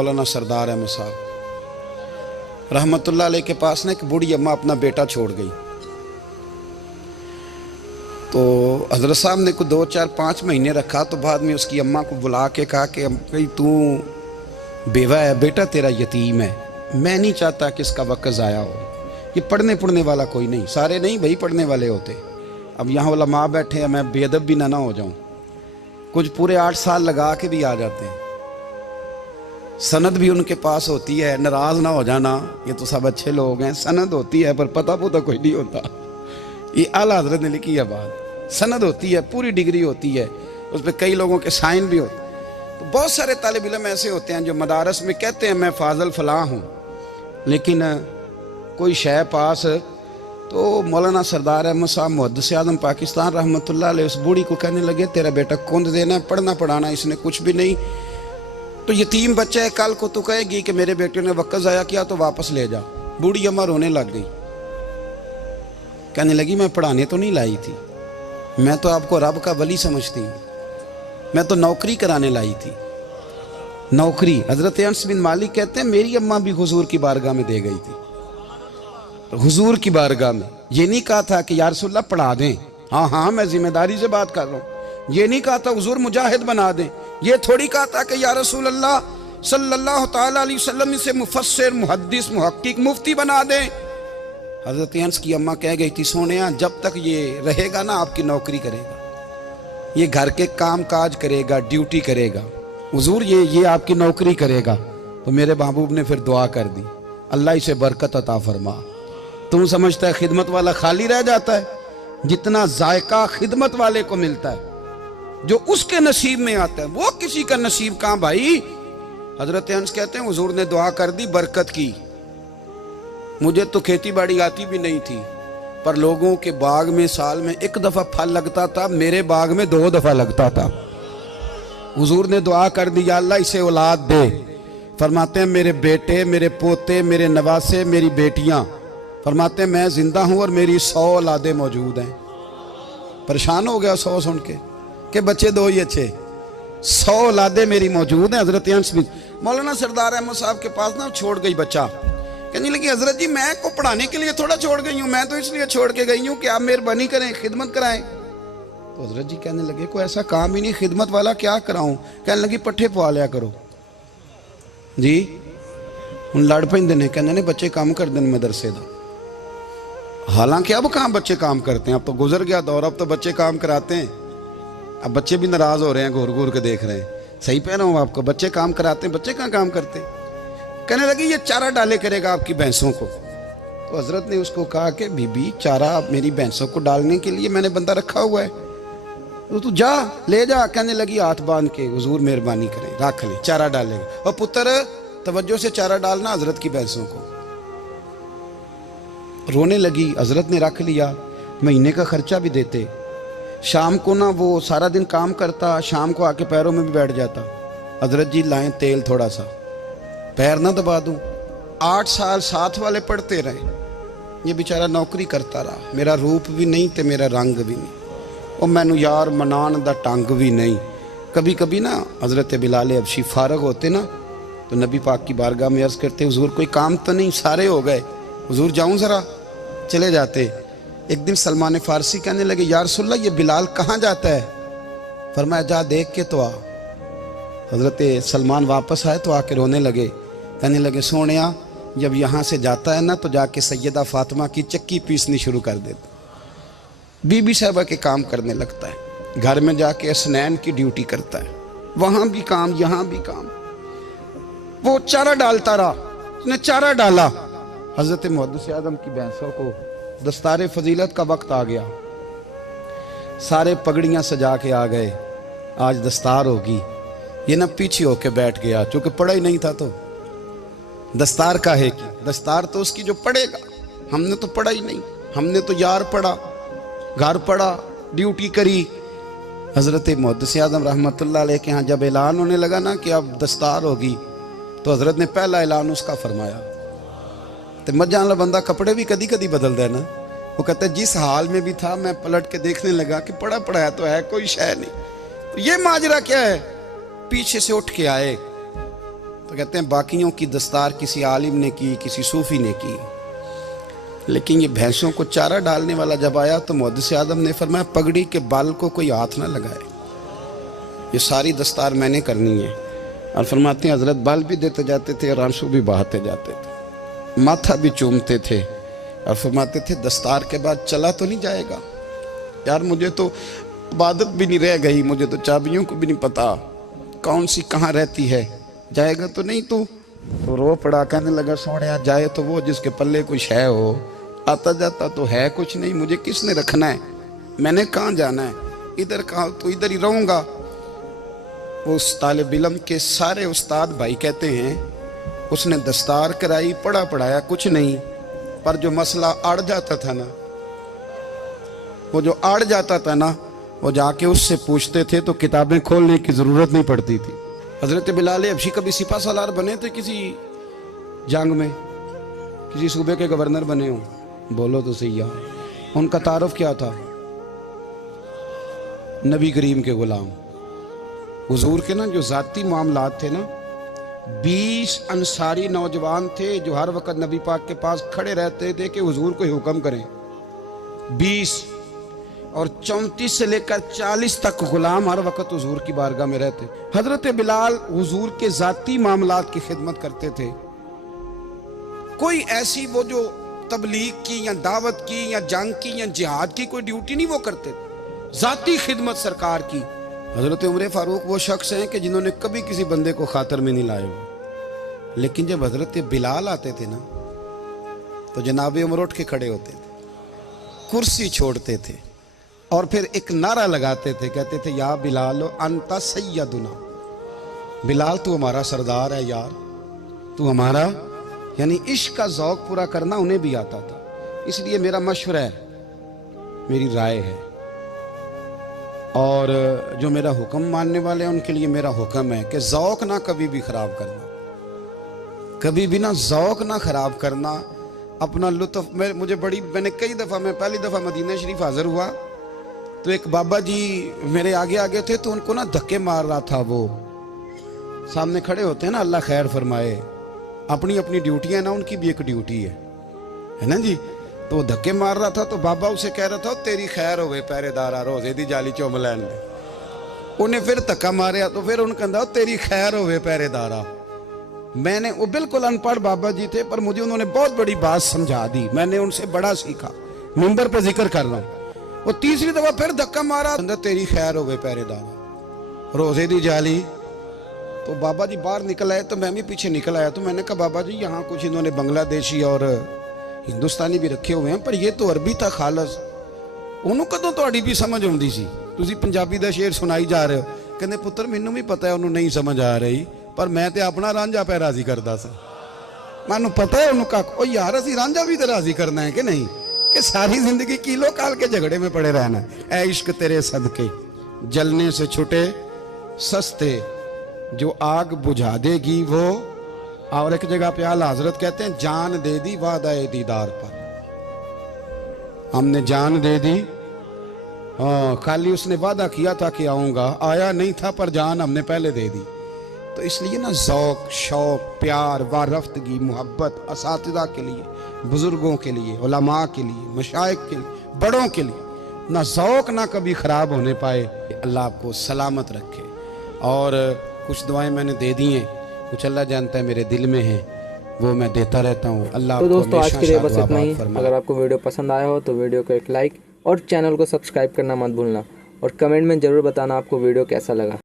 मौलाना सरदार अहमद साहब रहमतुल्लाह अलैह के पास ना एक बूढ़ी अम्मा अपना बेटा छोड़ गई। तो हजरत साहब ने कुछ 2, 4, 5 महीने रखा। तो बाद में उसकी अम्मा को बुला के कहा कि भाई तू बेवा है, बेटा तेरा यतीम है, मैं नहीं चाहता कि इसका वक्त ज़ाया हो। ये पढ़ने वाला कोई नहीं, सारे नहीं भाई पढ़ने वाले होते। अब यहाँ उलमा बैठे हैं, मैं बेअदब भी ना हो जाऊँ। कुछ पूरे 8 साल लगा के भी आ जाते हैं, सनद भी उनके पास होती है। नाराज ना हो जाना, ये तो सब अच्छे लोग हैं। सनद होती है पर पता पुता कोई नहीं होता। ये आला हजरत ने लिखी है बात। सनद होती है, पूरी डिग्री होती है, उस पर कई लोगों के साइन भी होते हैं। तो बहुत सारे तालिब इल्म ऐसे होते हैं जो मदारस में कहते हैं मैं फाजल फलां हूँ, लेकिन कोई शय पास। तो मौलाना सरदार अहमद साहब मुहद्दिस आज़म पाकिस्तान रहमतुल्लाह अलैह उस बूढ़ी को कहने लगे तेरा बेटा कुंद देना है, पढ़ना पढ़ाना इसने कुछ भी नहीं, तो यतीम बच्चा है, कल को तू कहेगी कि मेरे बेटे ने वक्त ज़ाया किया तो वापस ले जा। बूढ़ी अम्मा रोने लग गई, कहने लगी मैं पढ़ाने तो नहीं लाई थी, मैं तो आपको रब का वली समझती हूँ, मैं तो नौकरी कराने लाई थी। नौकरी हज़रत अनस बिन मालिक कहते हैं मेरी अम्मा भी हुजूर की बारगाह में दे गई थी। हुजूर की बारगाह में ये नहीं कहा था कि या रसूलल्लाह पढ़ा दें, हाँ हाँ मैं जिम्मेदारी से बात कर रहा हूँ। ये नहीं कहा था हुजूर मुजाहिद बना दें, ये थोड़ी कहा था कि या रसूलल्लाह सल्लल्लाहु ताला अलैहि वसल्लम से मुफस्सिर मुहद्दिस मुहक्किक मुफ्ती बना दें। हज़रत अनस की अम्मा कह गई थी सोनिया जब तक ये रहेगा ना आपकी नौकरी करेगा, ये घर के काम काज करेगा, ड्यूटी करेगा, हुजूर ये आपकी नौकरी करेगा। तो मेरे महबूब ने फिर दुआ कर दी, अल्लाह इसे बरकत अता फरमा। तुम समझता है खिदमत वाला खाली रह जाता है? जितना जायका खिदमत वाले को मिलता है, जो उसके नसीब में आता है, वो किसी का नसीब कहां भाई। हजरत अनस कहते हैं हुजूर ने दुआ कर दी, बरकत की। मुझे तो खेती बाड़ी आती भी नहीं थी, पर लोगों के बाग में साल में 1 दफा फल लगता था, मेरे बाग में 2 दफा लगता था। हुजूर ने दुआ कर दी अल्लाह इसे औलाद दे। फरमाते हैं मेरे बेटे, मेरे पोते, मेरे नवासे, मेरी बेटियां, फरमाते हैं मैं जिंदा हूं और मेरी 100 औलादें मौजूद हैं। परेशान हो गया 100 सुन के बच्चे 2 ही अच्छे, 100 औलादें मेरी मौजूद हैं। हजरत अनस बिन मौलाना सरदार अहमद साहब के पास ना छोड़ गई बच्चा, कहने लगी हजरत जी मैं को पढ़ाने के लिए थोड़ा छोड़ गई हूँ, मैं तो इसलिए छोड़ के गई हूँ कि आप मेहरबानी करें, खिदमत कराएं। तो हजरत जी कहने लगे कोई ऐसा काम ही नहीं, खिदमत वाला क्या कराऊं। कहने लगी पट्ठे पवा लिया करो जी। उन लड़ पेंदे ने, कहने ने बच्चे काम कर दें मदरसे का। हालांकि अब कहाँ बच्चे काम करते हैं, अब तो गुजर गया दौर, अब तो बच्चे काम कराते हैं। अब बच्चे भी नाराज हो रहे हैं, घूर घूर के देख रहे हैं। सही पह रहा हूँ आपको, बच्चे काम कराते हैं, बच्चे कहाँ काम करते। कहने लगी ये चारा डाले करेगा आपकी भैंसों को। तो हजरत ने उसको कहा कि बीबी चारा मेरी भैंसों को डालने के लिए मैंने बंदा रखा हुआ है, तो तू जा ले जा। कहने लगी हाथ बांध के हुजूर मेहरबानी करें रख ले, चारा डालेगा। और पुत्र तवज्जो से चारा डालना हजरत की भैंसों को। रोने लगी, हजरत ने रख लिया, महीने का खर्चा भी देते। शाम को ना वो सारा दिन काम करता, शाम को आके पैरों में भी बैठ जाता, हजरत जी लाएं तेल थोड़ा सा, पैर ना दबा दूं। 8 साल साथ वाले पढ़ते रहे, ये बेचारा नौकरी करता रहा। मेरा रूप भी नहीं ते मेरा रंग भी नहीं, और मैनू यार मनान दा टंग भी नहीं। कभी कभी ना हजरत बिलाल हबशी फारग होते ना, तो नबी पाक की बारगाह में अर्ज करते हुजूर कोई काम तो नहीं, सारे हो गए, हुजूर जाऊं जरा, चले जाते। एक दिन सलमान फारसी कहने लगे या रसूलल्लाह ये बिलाल कहाँ जाता है। फरमाया जा देख के तो आ। हजरत सलमान वापस आए तो आके रोने लगे, कहने लगे सोनिया जब यहाँ से जाता है ना तो जाके सैयदा फातिमा की चक्की पीसनी शुरू कर देता, बीबी साहबा के काम करने लगता है, घर में जाके असनैन की ड्यूटी करता है, वहाँ भी काम यहाँ भी काम। वो चारा डालता रहा, उसने चारा डाला। हजरत मुहद्दिस आज़म की भैंसों को दस्तार फजीलत का वक्त आ गया, सारे पगड़ियाँ सजा के आ गए, आज दस्तार होगी। ये ना पीछे होके बैठ गया, चूँकि पढ़ा ही नहीं था तो दस्तार का है कि दस्तार तो उसकी जो पढ़ेगा, हमने तो पढ़ा ही नहीं, हमने तो यार पढ़ा, घर पढ़ा, ड्यूटी करी। हज़रत मुहद्दिस आज़म रहमतुल्लाह अलैह के यहाँ जब ऐलान होने लगा ना कि अब दस्तार होगी, तो हज़रत ने पहला ऐलान उसका फरमाया। तो मजा वाला बंदा कपड़े भी कदी कदी बदलता है ना, वो कहता है जिस हाल में भी था मैं पलट के देखने लगा कि पढ़ा पढ़ाया तो है, कोई शय नहीं। तो ये माजरा क्या है, पीछे से उठ के आए, तो कहते हैं बाकियों की दस्तार किसी आलिम ने की, किसी सूफी ने की, लेकिन ये भैंसों को चारा डालने वाला जब आया तो मुहद्दिस आदम ने फरमाया पगड़ी के बाल को कोई हाथ ना लगाए, ये सारी दस्तार मैंने करनी है। और फरमाते हैं हजरत बाल भी देते जाते थे और आंसू भी बहाते जाते थे, माथा भी चूमते थे और फरमाते थे दस्तार के बाद चला तो नहीं जाएगा यार, मुझे तो इबादत भी नहीं रह गई, मुझे तो चाबियों को भी नहीं पता कौन सी कहाँ रहती है, जाएगा तो नहीं तू? तो रो पड़ा, कहने लगा सोनिया जाए तो वो जिसके पल्ले कुछ है हो, आता जाता तो है कुछ नहीं, मुझे किसने रखना है, मैंने कहाँ जाना है, इधर कहाँ तो इधर ही रहूँगा। वो उस तालिब इल्म के सारे उस्ताद भाई कहते हैं उसने दस्तार कराई, पढ़ा पढ़ाया कुछ नहीं, पर जो मसला अड़ जाता था ना, वो जो अड़ जाता था ना, वो जाके उससे पूछते थे तो किताबें खोलने की ज़रूरत नहीं पड़ती थी। हज़रत बिलाल हबशी कभी सिपा सालार बने थे किसी जंग में, किसी सूबे के गवर्नर बने हो? बोलो तो सही यार। उनका तारुफ क्या था? नबी करीम के गुलाम। हुजूर के ना जो ज़ाती मामलात थे ना, 20 अंसारी नौजवान थे जो हर वक्त नबी पाक के पास खड़े रहते थे कि हुजूर को हुक्म करें। 20 और 34 से लेकर 40 तक गुलाम हर वक्त हुजूर की बारगाह में रहते। हजरत बिलाल हुजूर के ज़ाती मामलात की खिदमत करते थे। कोई ऐसी वो जो तबलीग की या दावत की या जंग की या जिहाद की कोई ड्यूटी नहीं वो करते, ज़ाती खिदमत सरकार की। हजरत उमर फारूक वो शख्स हैं कि जिन्होंने कभी किसी बंदे को खातर में नहीं लाए हो, लेकिन जब हजरत बिलाल आते थे ना तो जनाब उमर उठ के खड़े होते थे, कुर्सी छोड़ते थे और फिर एक नारा लगाते थे, कहते थे या बिलाल अंता सैयदुना, बिलाल तू हमारा सरदार है यार, तू हमारा। यानी इश्क का ज़ौक़ पूरा करना उन्हें भी आता था। इसलिए मेरा मशवरा है, मेरी राय है, और जो मेरा हुक्म मानने वाले हैं उनके लिए मेरा हुक्म है कि ज़ौक़ ना कभी भी ख़राब करना, कभी भी ना ज़ौक़ ना ख़राब करना, अपना लुत्फ़। मैंने कई दफ़ा, मैं पहली दफ़ा मदीना शरीफ हाज़िर हुआ तो एक बाबा जी मेरे आगे आगे थे, तो उनको ना धक्के मार रहा था। वो सामने खड़े होते हैं ना, अल्लाह खैर फरमाए, अपनी अपनी ड्यूटियाँ ना, उनकी भी एक ड्यूटी है ना जी। तो वो धक्के मार रहा था तो बाबा उसे कह रहा था तेरी खैर होवे पहरेदारा, रोजे दी जाली चुम लैन दे। उन्हें फिर धक्का मारिया तो फिर उन्हें कहता तेरी खैर होवे पहरेदारा। मैंने, वो बिल्कुल अनपढ़ बाबा जी थे, पर मुझे उन्होंने बहुत बड़ी बात समझा दी, मैंने उनसे बड़ा सीखा, मिंबर पे जिक्र कर रहा हूँ। वो तीसरी दफा फिर धक्का मारा, तेरी खैर होवे पहरेदारा, रोजे दी जाली। तो बाबा जी बाहर निकल आए तो मैं भी पीछे निकल आया। तो मैंने कहा बाबा जी यहाँ कुछ इन्होंने बांग्लादेशी और हिंदुस्तानी भी रखे हुए हैं, पर ये तो अरबी था खालस। ਉਹਨੂੰ ਕਦੋਂ ਤੁਹਾਡੀ ਵੀ ਸਮਝ ਆਉਂਦੀ ਸੀ? ਤੁਸੀਂ ਪੰਜਾਬੀ ਦਾ ਸ਼ੇਰ ਸੁਣਾਈ ਜਾ ਰਹੇ ਹੋ। ਕਹਿੰਦੇ ਪੁੱਤਰ ਮੈਨੂੰ ਵੀ ਪਤਾ ਹੈ ਉਹਨੂੰ ਨਹੀਂ ਸਮਝ ਆ ਰਹੀ, ਪਰ ਮੈਂ ਤੇ ਆਪਣਾ ਰਾਂਝਾ ਪੈ ਰਾਜ਼ੀ ਕਰਦਾ ਸੀ। ਮੈਨੂੰ ਪਤਾ ਹੈ ਉਹਨੂੰ ਕੱਖ, ਉਹ ਯਾਰ ਅਸੀਂ ਰਾਂਝਾ ਵੀ ਤੇ ਰਾਜ਼ੀ ਕਰਨਾ ਹੈ कि नहीं, कि सारी जिंदगी किलो काल के झगड़े में पड़े रहना। ऐ इश्क तेरे सदके जलने से छुटे सस्ते, जो आग बुझा देगी वो। और एक जगह पे आला हजरत कहते हैं जान दे दी वादा दीदार पर, हमने जान दे दी। हाँ, खाली उसने वादा किया था कि आऊँगा, आया नहीं था, पर जान हमने पहले दे दी। तो इसलिए ना ज़ौक़, शौक़, प्यार, वारफ्तगी, मोहब्बत असातिज़ा के लिए, बुज़ुर्गों के लिए, उलमा के लिए, मशाइख के लिए, बड़ों के लिए, ना ज़ौक़ ना कभी ख़राब होने पाए। अल्लाह आपको सलामत रखे। और कुछ दुआएं मैंने दे दी हैं, कुछ अल्लाह जानता है मेरे दिल में है, वो मैं देता रहता हूँ। अल्लाह। तो दोस्तों आज के लिए बस इतना ही। अगर आपको वीडियो पसंद आया हो तो वीडियो को एक लाइक और चैनल को सब्सक्राइब करना मत भूलना, और कमेंट में ज़रूर बताना आपको वीडियो कैसा लगा।